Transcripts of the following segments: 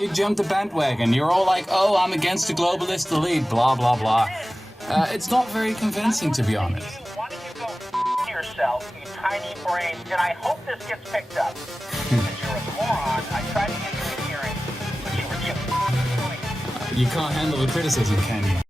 You jumped the bandwagon. You're all like, oh, I'm against the globalist elite, blah, blah, blah. It's not very convincing, to be honest. Why don't you go yourself, you tiny brain, and I hope this gets picked up. Because you're a moron. I tried to get you a hearing, but you were just You can't handle the criticism, can you?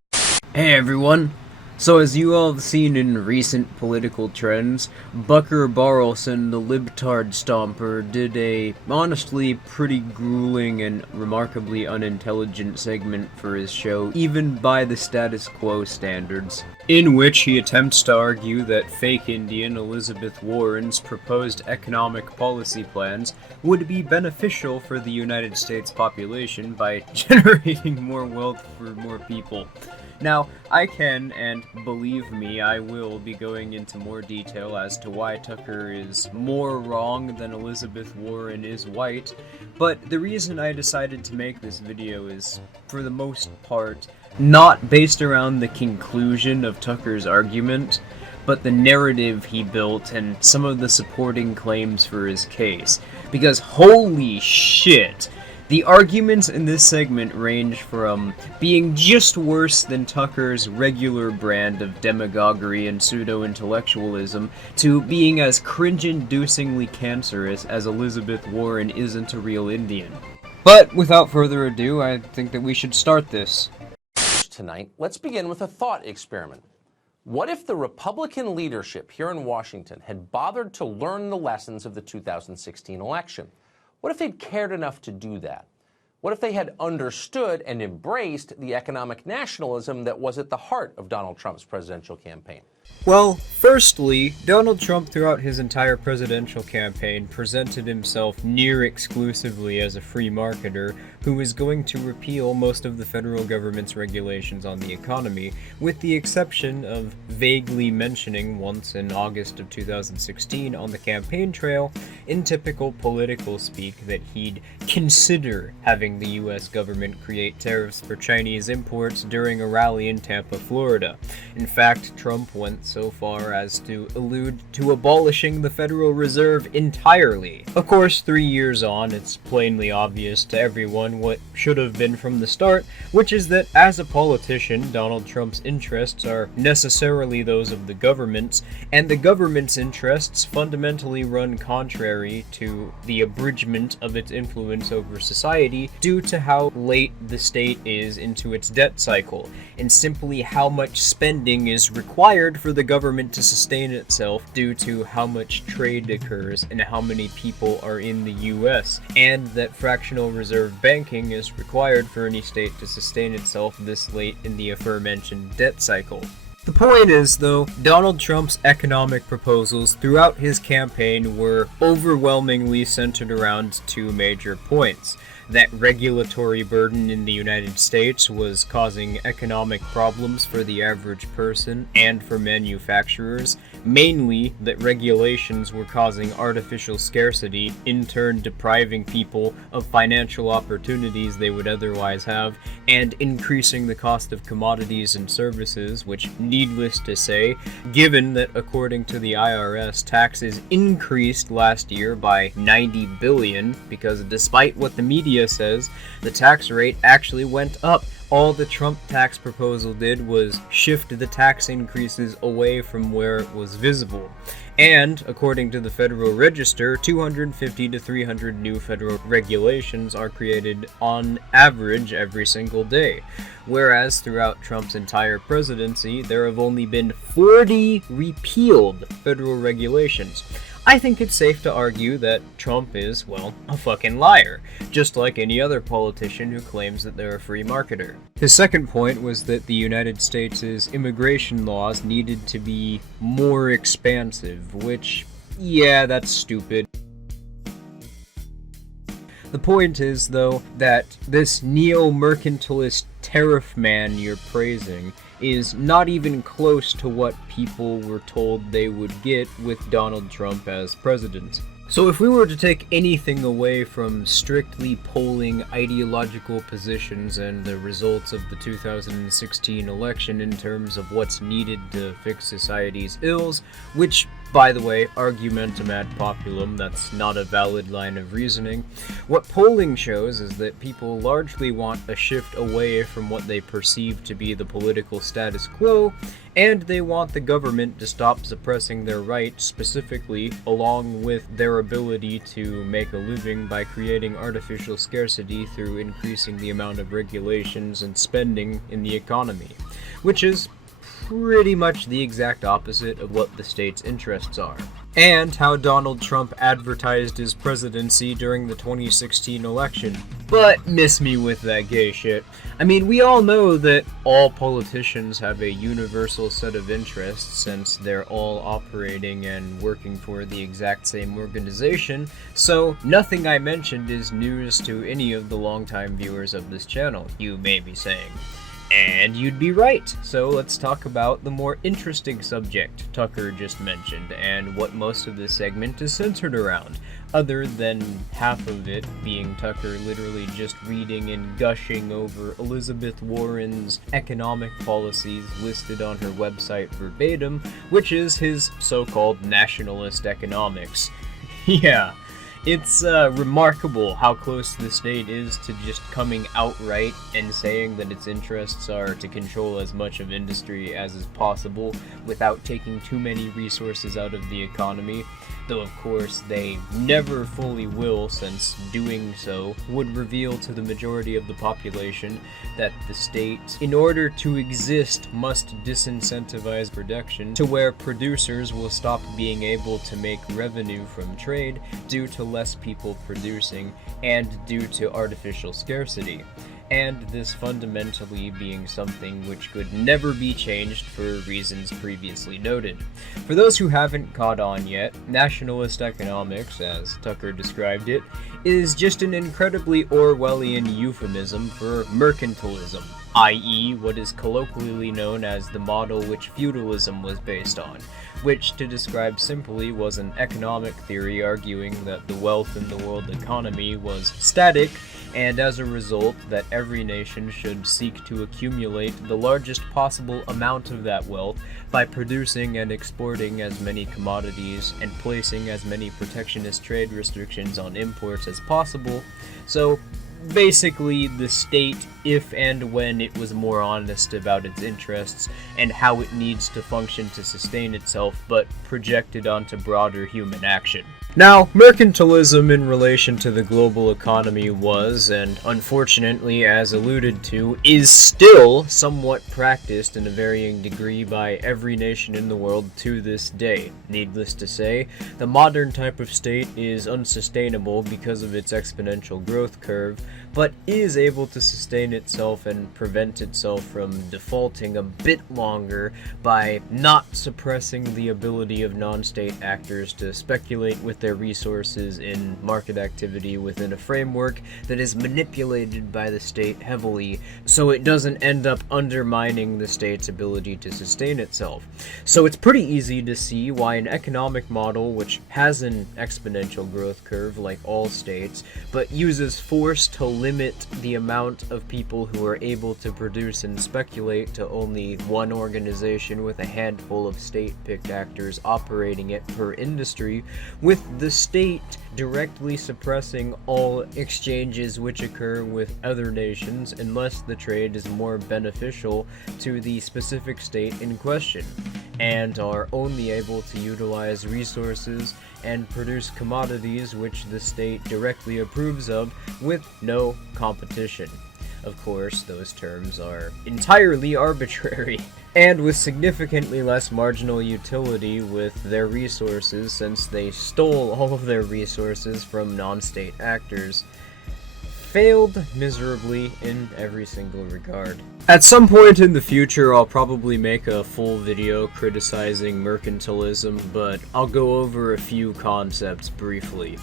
Hey everyone! So as you all have seen in recent political trends, Bucker Carlson, the libtard stomper, did a honestly pretty grueling and remarkably unintelligent segment for his show, even by the status quo standards, in which he attempts to argue that fake Indian Elizabeth Warren's proposed economic policy plans would be beneficial for the United States population by generating more wealth for more people. Now, I can, and believe me, I will be going into more detail as to why Tucker is more wrong than Elizabeth Warren is white, but the reason I decided to make this video is, for the most part, not based around the conclusion of Tucker's argument, but the narrative he built and some of the supporting claims for his case. Because holy shit! The arguments in this segment range from being just worse than Tucker's regular brand of demagoguery and pseudo-intellectualism to being as cringe-inducingly cancerous as Elizabeth Warren isn't a real Indian. But without further ado, I think that we should start this. Tonight, let's begin with a thought experiment. What if the Republican leadership here in Washington had bothered to learn the lessons of the 2016 election? What if they'd cared enough to do that? What if they had understood and embraced the economic nationalism that was at the heart of Donald Trump's presidential campaign? Well, firstly, Donald Trump throughout his entire presidential campaign presented himself near exclusively as a free marketer who was going to repeal most of the federal government's regulations on the economy, with the exception of vaguely mentioning once in August of 2016 on the campaign trail, in typical political speak, that he'd consider having the US government create tariffs for Chinese imports during a rally in Tampa, Florida. In fact, Trump went so far as to allude to abolishing the Federal Reserve entirely. Of course, 3 years on, it's plainly obvious to everyone what should have been from the start, which is that as a politician, Donald Trump's interests are necessarily those of the government's, and the government's interests fundamentally run contrary to the abridgment of its influence over society due to how late the state is into its debt cycle, and simply how much spending is required for the government to sustain itself due to how much trade occurs and how many people are in the US, and that fractional reserve banking is required for any state to sustain itself this late in the aforementioned debt cycle. The point is, though, Donald Trump's economic proposals throughout his campaign were overwhelmingly centered around two major points. That regulatory burden in the United States was causing economic problems for the average person and for manufacturers, mainly that regulations were causing artificial scarcity, in turn depriving people of financial opportunities they would otherwise have, and increasing the cost of commodities and services, which, needless to say, given that according to the IRS, taxes increased last year by $90 billion, because despite what the media says, the tax rate actually went up. All the Trump tax proposal did was shift the tax increases away from where it was visible. And, according to the Federal Register, 250 to 300 new federal regulations are created on average every single day. Whereas throughout Trump's entire presidency, there have only been 40 repealed federal regulations. I think it's safe to argue that Trump is, well, a fucking liar, just like any other politician who claims that they're a free marketer. His second point was that the United States' immigration laws needed to be more expansive, which, yeah, that's stupid. The point is, though, that this neo-mercantilist tariff man you're praising is not even close to what people were told they would get with Donald Trump as president. So if we were to take anything away from strictly polling ideological positions and the results of the 2016 election in terms of what's needed to fix society's ills, which, by the way, argumentum ad populum, that's not a valid line of reasoning, what polling shows is that people largely want a shift away from what they perceive to be the political status quo, and they want the government to stop suppressing their rights, specifically along with their ability to make a living by creating artificial scarcity through increasing the amount of regulations and spending in the economy, which is pretty much the exact opposite of what the state's interests are. And how Donald Trump advertised his presidency during the 2016 election. But miss me with that gay shit. I mean, we all know that all politicians have a universal set of interests since they're all operating and working for the exact same organization, so nothing I mentioned is news to any of the longtime viewers of this channel, you may be saying. And you'd be right. So let's talk about the more interesting subject Tucker just mentioned and what most of this segment is centered around, other than half of it being Tucker literally just reading and gushing over Elizabeth Warren's economic policies listed on her website verbatim, which is his so-called nationalist economics. Yeah. It's remarkable how close the state is to just coming outright and saying that its interests are to control as much of industry as is possible without taking too many resources out of the economy, though of course they never fully will, since doing so would reveal to the majority of the population that the state, in order to exist, must disincentivize production to where producers will stop being able to make revenue from trade due to less people producing and due to artificial scarcity, and this fundamentally being something which could never be changed for reasons previously noted. For those who haven't caught on yet, nationalist economics, as Tucker described it, is just an incredibly Orwellian euphemism for mercantilism, i.e. what is colloquially known as the model which feudalism was based on, which, to describe simply, was an economic theory arguing that the wealth in the world economy was static, and as a result that every nation should seek to accumulate the largest possible amount of that wealth by producing and exporting as many commodities and placing as many protectionist trade restrictions on imports as possible. So basically, the state, if and when it was more honest about its interests and how it needs to function to sustain itself, but projected onto broader human action. Now, mercantilism in relation to the global economy was, and unfortunately, as alluded to, is still somewhat practiced in a varying degree by every nation in the world to this day. Needless to say, the modern type of state is unsustainable because of its exponential growth curve, but is able to sustain itself and prevent itself from defaulting a bit longer by not suppressing the ability of non-state actors to speculate with their resources in market activity within a framework that is manipulated by the state heavily, so it doesn't end up undermining the state's ability to sustain itself. So it's pretty easy to see why an economic model which has an exponential growth curve like all states, but uses force to limit the amount of people who are able to produce and speculate to only one organization with a handful of state-picked actors operating it per industry, with the state directly suppressing all exchanges which occur with other nations unless the trade is more beneficial to the specific state in question, and are only able to utilize resources and produce commodities which the state directly approves of with no competition. Of course, those terms are entirely arbitrary, and with significantly less marginal utility with their resources since they stole all of their resources from non-state actors. Failed miserably in every single regard. At some point in the future, I'll probably make a full video criticizing mercantilism, but I'll go over a few concepts briefly.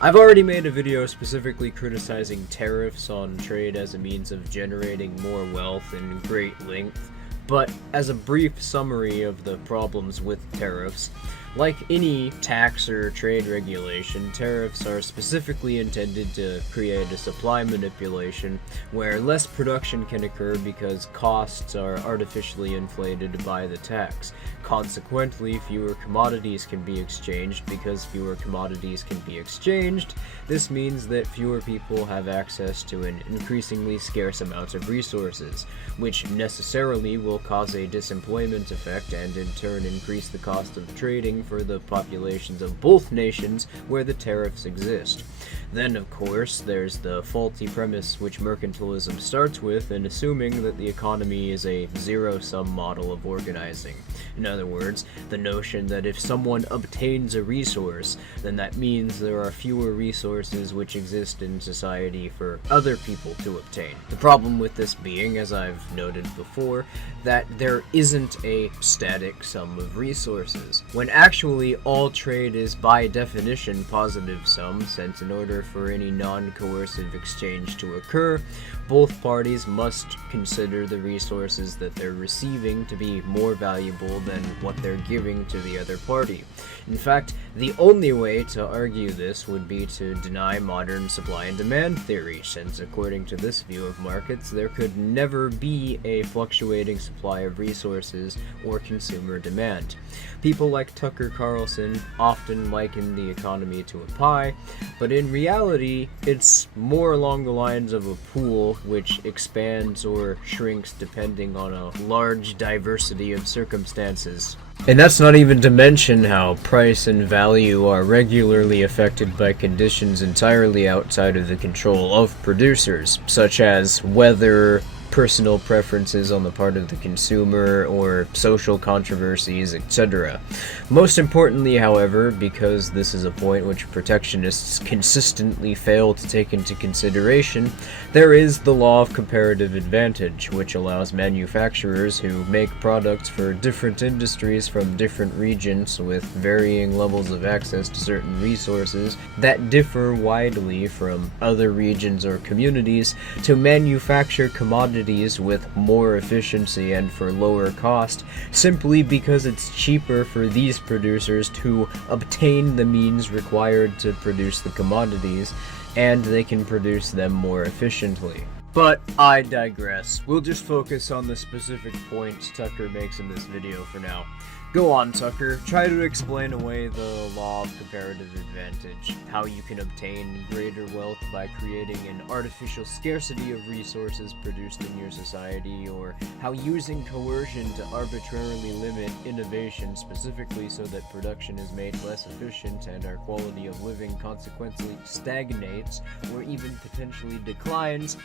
I've already made a video specifically criticizing tariffs on trade as a means of generating more wealth in great length, But as a brief summary of the problems with tariffs, like any tax or trade regulation, tariffs are specifically intended to create a supply manipulation where less production can occur because costs are artificially inflated by the tax. Consequently, fewer commodities can be exchanged. Because fewer commodities can be exchanged, this means that fewer people have access to an increasingly scarce amount of resources, which necessarily will cause a disemployment effect and in turn increase the cost of trading for the populations of both nations where the tariffs exist. Then, of course, there's the faulty premise which mercantilism starts with in assuming that the economy is a zero-sum model of organizing. In other words, the notion that if someone obtains a resource, then that means there are fewer resources which exist in society for other people to obtain. The problem with this being, as I've noted before, that there isn't a static sum of resources, when actually all trade is by definition positive sum, since in order for any non-coercive exchange to occur, both parties must consider the resources that they're receiving to be more valuable than what they're giving to the other party. In fact, the only way to argue this would be to deny modern supply and demand theory, since according to this view of markets, there could never be a fluctuating supply of resources or consumer demand. People like Tucker Carlson often liken the economy to a pie, but in reality, it's more along the lines of a pool which expands or shrinks depending on a large diversity of circumstances. And that's not even to mention how price and value are regularly affected by conditions entirely outside of the control of producers, such as weather, personal preferences on the part of the consumer, or social controversies, etc. Most importantly, however, because this is a point which protectionists consistently fail to take into consideration, there is the law of comparative advantage, which allows manufacturers who make products for different industries from different regions with varying levels of access to certain resources that differ widely from other regions or communities to manufacture commodities with more efficiency and for lower cost, simply because it's cheaper for these producers to obtain the means required to produce the commodities, and they can produce them more efficiently. But I digress. We'll just focus on the specific points Tucker makes in this video for now. Go on, Tucker. Try to explain away the law of comparative advantage, how you can obtain greater wealth by creating an artificial scarcity of resources produced in your society, or how using coercion to arbitrarily limit innovation specifically so that production is made less efficient and our quality of living consequently stagnates or even potentially declines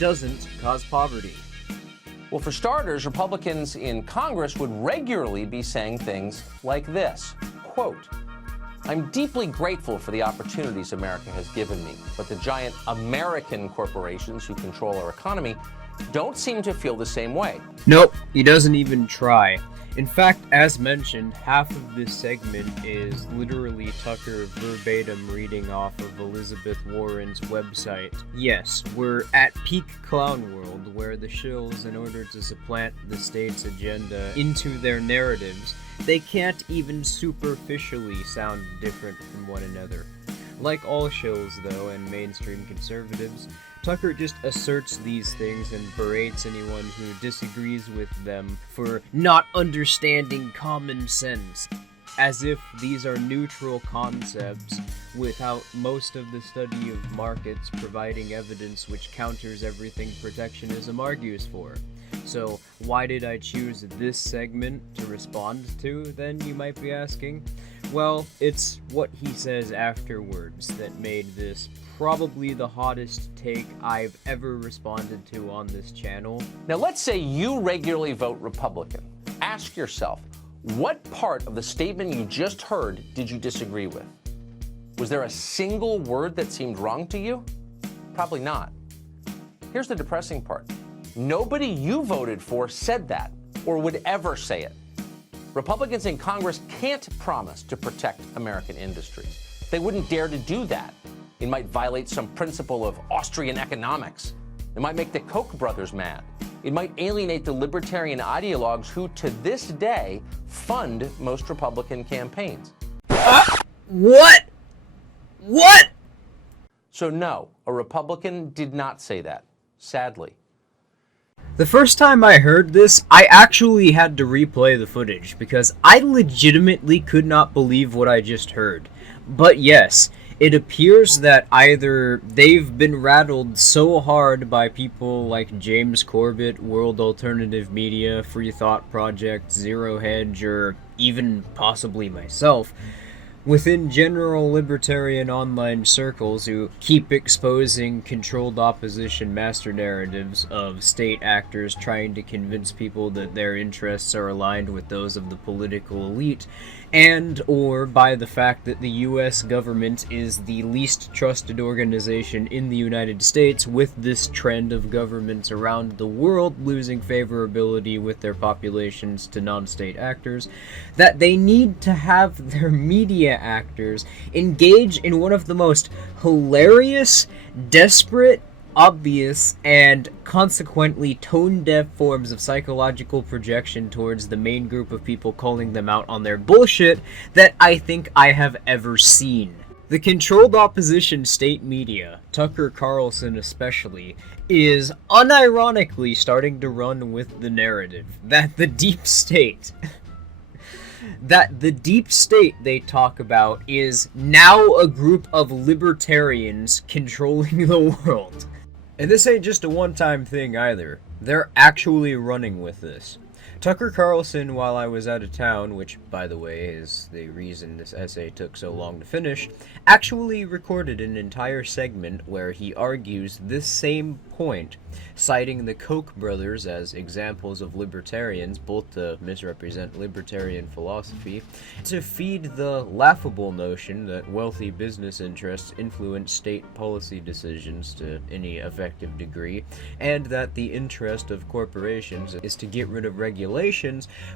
doesn't cause poverty. Well, for starters, Republicans in Congress would regularly be saying things like this, quote, "I'm deeply grateful for the opportunities America has given me, but the giant American corporations who control our economy don't seem to feel the same way." Nope, he doesn't even try. In fact, as mentioned, half of this segment is literally Tucker verbatim reading off of Elizabeth Warren's website. Yes, we're at peak clown world, where the shills, in order to supplant the state's agenda into their narratives, they can't even superficially sound different from one another. Like all shills, though, and mainstream conservatives, Tucker just asserts these things and berates anyone who disagrees with them for not understanding common sense, as if these are neutral concepts without most of the study of markets providing evidence which counters everything protectionism argues for. So why did I choose this segment to respond to, then, you might be asking? Well, it's what he says afterwards that made this probably the hottest take I've ever responded to on this channel. Now, let's say you regularly vote Republican. Ask yourself, what part of the statement you just heard did you disagree with? Was there a single word that seemed wrong to you? Probably not. Here's the depressing part. Nobody you voted for said that, or would ever say it. Republicans in Congress can't promise to protect American industries. They wouldn't dare to do that. It might violate some principle of Austrian economics. It might make the Koch brothers mad. It might alienate the libertarian ideologues who, to this day, fund most Republican campaigns. What? What? So no, a Republican did not say that, sadly. The first time I heard this, I actually had to replay the footage because I legitimately could not believe what I just heard. But yes, it appears that either they've been rattled so hard by people like James Corbett, World Alternative Media, Free Thought Project, Zero Hedge, or even possibly myself, within general libertarian online circles who keep exposing controlled opposition master narratives of state actors trying to convince people that their interests are aligned with those of the political elite, and or by the fact that the US government is the least trusted organization in the United States, with this trend of governments around the world losing favorability with their populations to non-state actors, that they need to have their media actors engage in one of the most hilarious, desperate, obvious, and consequently tone-deaf forms of psychological projection towards the main group of people calling them out on their bullshit that I think I have ever seen. The controlled opposition state media, Tucker Carlson especially, is unironically starting to run with the narrative that the deep state they talk about is now a group of libertarians controlling the world. And this ain't just a one-time thing either. They're actually running with this. Tucker Carlson, while I was out of town, which, by the way, is the reason this essay took so long to finish, actually recorded an entire segment where he argues this same point, citing the Koch brothers as examples of libertarians, both to misrepresent libertarian philosophy, to feed the laughable notion that wealthy business interests influence state policy decisions to any effective degree, and that the interest of corporations is to get rid of regulations,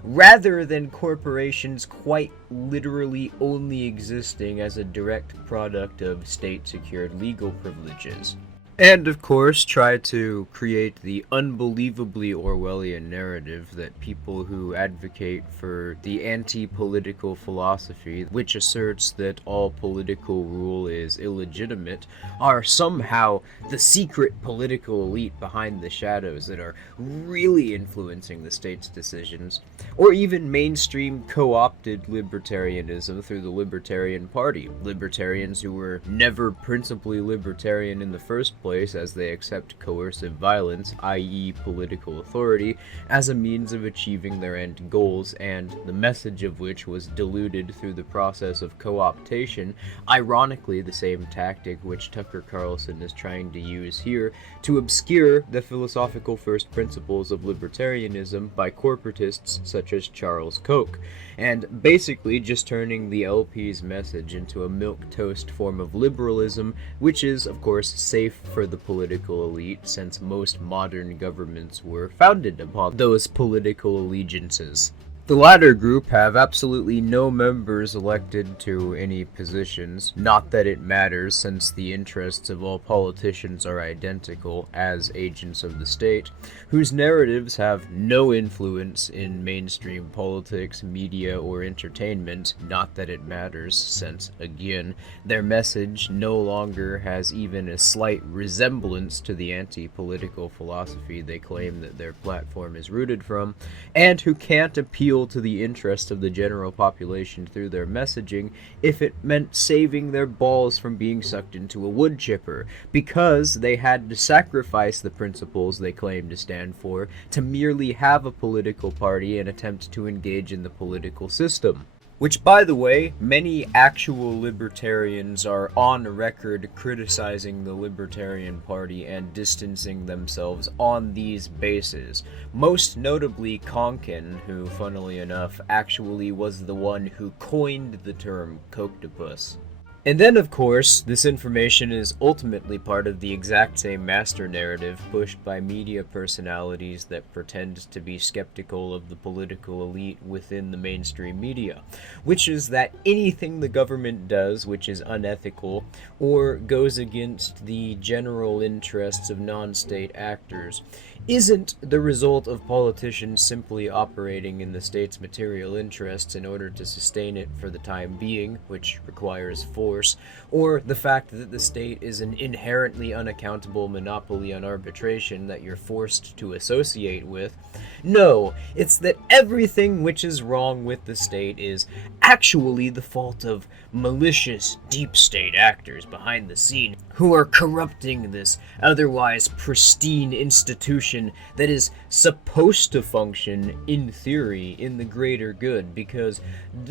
rather than corporations quite literally only existing as a direct product of state-secured legal privileges. And, of course, try to create the unbelievably Orwellian narrative that people who advocate for the anti-political philosophy, which asserts that all political rule is illegitimate, are somehow the secret political elite behind the shadows that are really influencing the state's decisions, or even mainstream co-opted libertarianism through the Libertarian Party, libertarians who were never principally libertarian in the first place, as they accept coercive violence, i.e. political authority, as a means of achieving their end goals, and the message of which was diluted through the process of co-optation, ironically the same tactic which Tucker Carlson is trying to use here to obscure the philosophical first principles of libertarianism by corporatists such as Charles Koch, and basically just turning the LP's message into a milquetoast form of liberalism, which is, of course, safe for the political elite, since most modern governments were founded upon those political allegiances. The latter group have absolutely no members elected to any positions, not that it matters since the interests of all politicians are identical as agents of the state, whose narratives have no influence in mainstream politics, media, or entertainment, not that it matters since, again, their message no longer has even a slight resemblance to the anti-political philosophy they claim that their platform is rooted from, and who can't appeal to the interest of the general population through their messaging if it meant saving their balls from being sucked into a wood chipper, because they had to sacrifice the principles they claim to stand for to merely have a political party and attempt to engage in the political system. Which, by the way, many actual libertarians are on record criticizing the Libertarian Party and distancing themselves on these bases. Most notably Konkin, who, funnily enough, actually was the one who coined the term Kochtopus. And then, of course, this information is ultimately part of the exact same master narrative pushed by media personalities that pretend to be skeptical of the political elite within the mainstream media, which is that anything the government does which is unethical or goes against the general interests of non-state actors isn't the result of politicians simply operating in the state's material interests in order to sustain it for the time being, which requires force, or the fact that the state is an inherently unaccountable monopoly on arbitration that you're forced to associate with. No, it's that everything which is wrong with the state is actually the fault of malicious deep state actors behind the scene who are corrupting this otherwise pristine institution that is supposed to function, in theory, in the greater good, because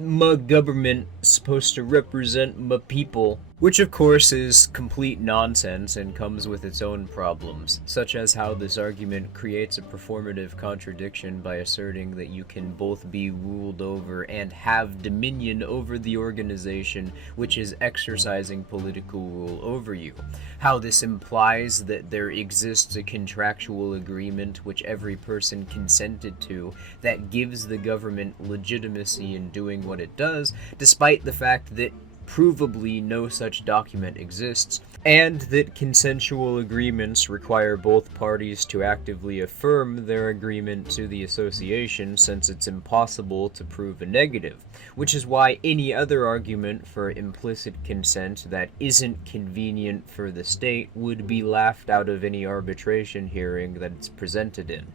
my government is supposed to represent my people. Which of course is complete nonsense and comes with its own problems, such as how this argument creates a performative contradiction by asserting that you can both be ruled over and have dominion over the organization which is exercising political rule over you. How this implies that there exists a contractual agreement which every person consented to that gives the government legitimacy in doing what it does, despite the fact that provably no such document exists, and that consensual agreements require both parties to actively affirm their agreement to the association, since it's impossible to prove a negative, which is why any other argument for implicit consent that isn't convenient for the state would be laughed out of any arbitration hearing that it's presented in.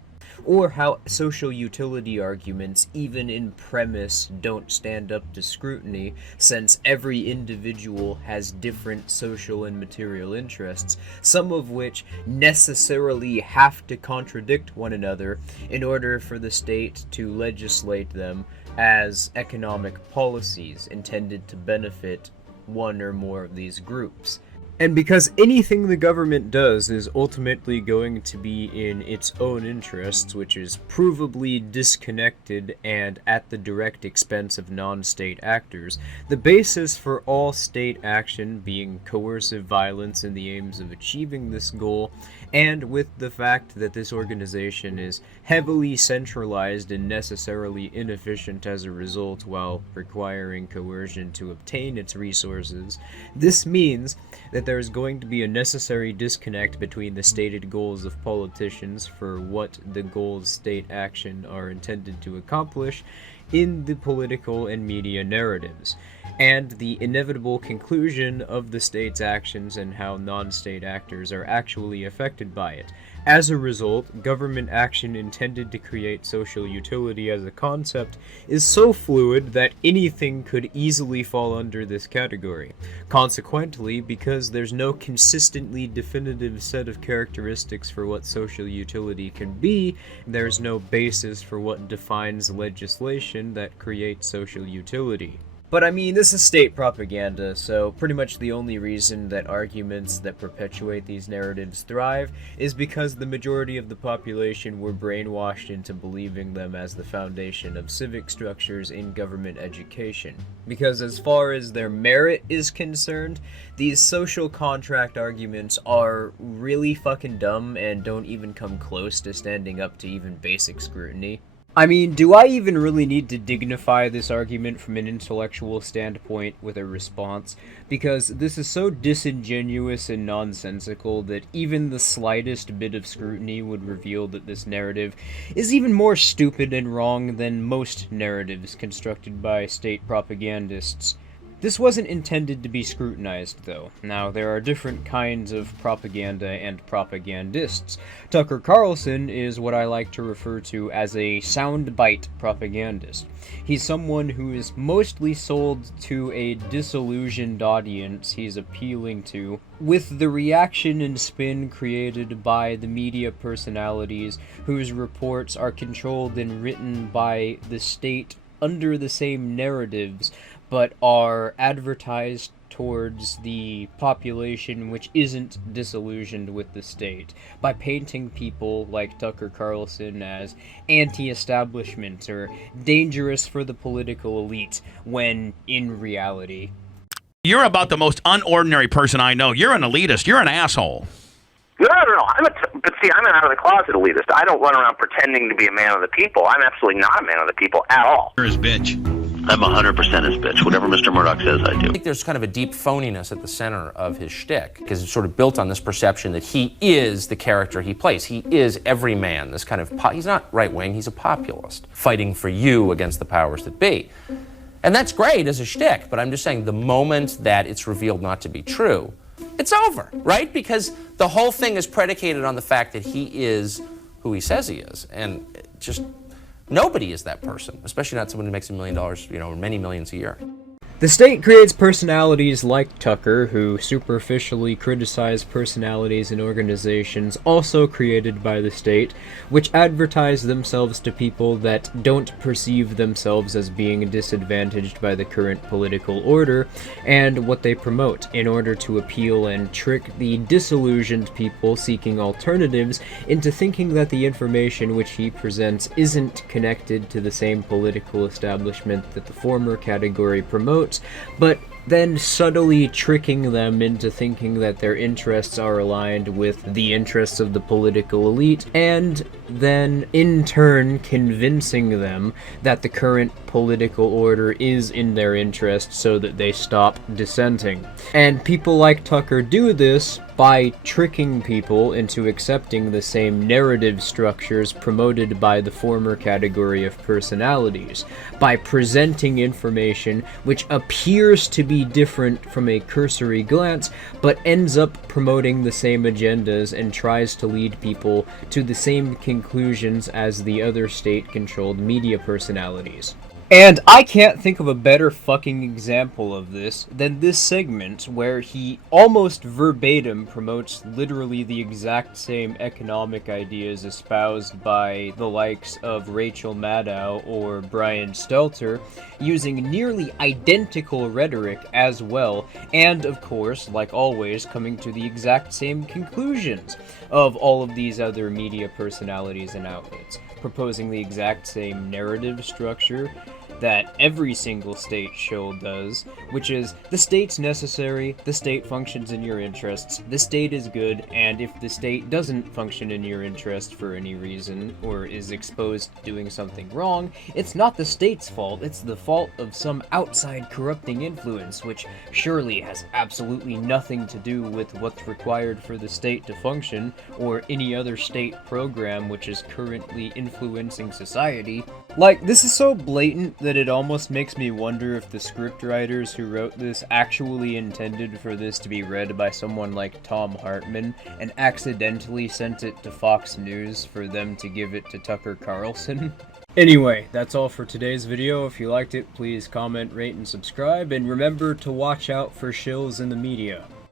Or how social utility arguments, even in premise, don't stand up to scrutiny, since every individual has different social and material interests, some of which necessarily have to contradict one another in order for the state to legislate them as economic policies intended to benefit one or more of these groups. And because anything the government does is ultimately going to be in its own interests, which is provably disconnected and at the direct expense of non-state actors, the basis for all state action being coercive violence in the aims of achieving this goal, and with the fact that this organization is heavily centralized and necessarily inefficient as a result while requiring coercion to obtain its resources, this means that there is going to be a necessary disconnect between the stated goals of politicians for what the goals state action are intended to accomplish in the political and media narratives, and the inevitable conclusion of the state's actions and how non-state actors are actually affected by it. As a result, government action intended to create social utility as a concept is so fluid that anything could easily fall under this category. Consequently, because there's no consistently definitive set of characteristics for what social utility can be, there's no basis for what defines legislation that creates social utility. But I mean, this is state propaganda, so pretty much the only reason that arguments that perpetuate these narratives thrive is because the majority of the population were brainwashed into believing them as the foundation of civic structures in government education. Because as far as their merit is concerned, these social contract arguments are really fucking dumb and don't even come close to standing up to even basic scrutiny. I mean, do I even really need to dignify this argument from an intellectual standpoint with a response? Because this is so disingenuous and nonsensical that even the slightest bit of scrutiny would reveal that this narrative is even more stupid and wrong than most narratives constructed by state propagandists. This wasn't intended to be scrutinized, though. Now, there are different kinds of propaganda and propagandists. Tucker Carlson is what I like to refer to as a soundbite propagandist. He's someone who is mostly sold to a disillusioned audience he's appealing to, with the reaction and spin created by the media personalities whose reports are controlled and written by the state under the same narratives, but are advertised towards the population which isn't disillusioned with the state, by painting people like Tucker Carlson as anti-establishment or dangerous for the political elite, when in reality... You're about the most unordinary person I know. You're an elitist. You're an asshole. No. But see, I'm an out-of-the-closet elitist. I don't run around pretending to be a man of the people. I'm absolutely not a man of the people at all. You're his bitch. I'm 100% his bitch. Whatever Mr. Murdoch says, I do. I think there's kind of a deep phoniness at the center of his shtick, because it's sort of built on this perception that he is the character he plays. He is every man, this kind of, he's not right-wing, he's a populist, fighting for you against the powers that be. And that's great as a shtick, but I'm just saying the moment that it's revealed not to be true, it's over, right? Because the whole thing is predicated on the fact that he is who he says he is, and just nobody is that person, especially not someone who makes $1 million, or many millions a year. The state creates personalities like Tucker, who superficially criticize personalities and organizations also created by the state, which advertise themselves to people that don't perceive themselves as being disadvantaged by the current political order, and what they promote in order to appeal and trick the disillusioned people seeking alternatives into thinking that the information which he presents isn't connected to the same political establishment that the former category promotes, but then subtly tricking them into thinking that their interests are aligned with the interests of the political elite, and then in turn convincing them that the current political order is in their interest so that they stop dissenting. And people like Tucker do this by tricking people into accepting the same narrative structures promoted by the former category of personalities, by presenting information which appears to be different from a cursory glance, but ends up promoting the same agendas and tries to lead people to the same conclusions as the other state-controlled media personalities. And I can't think of a better fucking example of this than this segment where he almost verbatim promotes literally the exact same economic ideas espoused by the likes of Rachel Maddow or Brian Stelter, using nearly identical rhetoric as well, and of course, like always, coming to the exact same conclusions of all of these other media personalities and outlets, proposing the exact same narrative structure that every single state show does, which is the state's necessary, the state functions in your interests, the state is good, and if the state doesn't function in your interest for any reason, or is exposed to doing something wrong, it's not the state's fault, it's the fault of some outside corrupting influence, which surely has absolutely nothing to do with what's required for the state to function, or any other state program which is currently influencing society. Like, this is so blatant that it almost makes me wonder if the scriptwriters who wrote this actually intended for this to be read by someone like Tom Hartman and accidentally sent it to Fox News for them to give it to Tucker Carlson. Anyway, that's all for today's video. If you liked it, please comment, rate, and subscribe, and remember to watch out for shills in the media.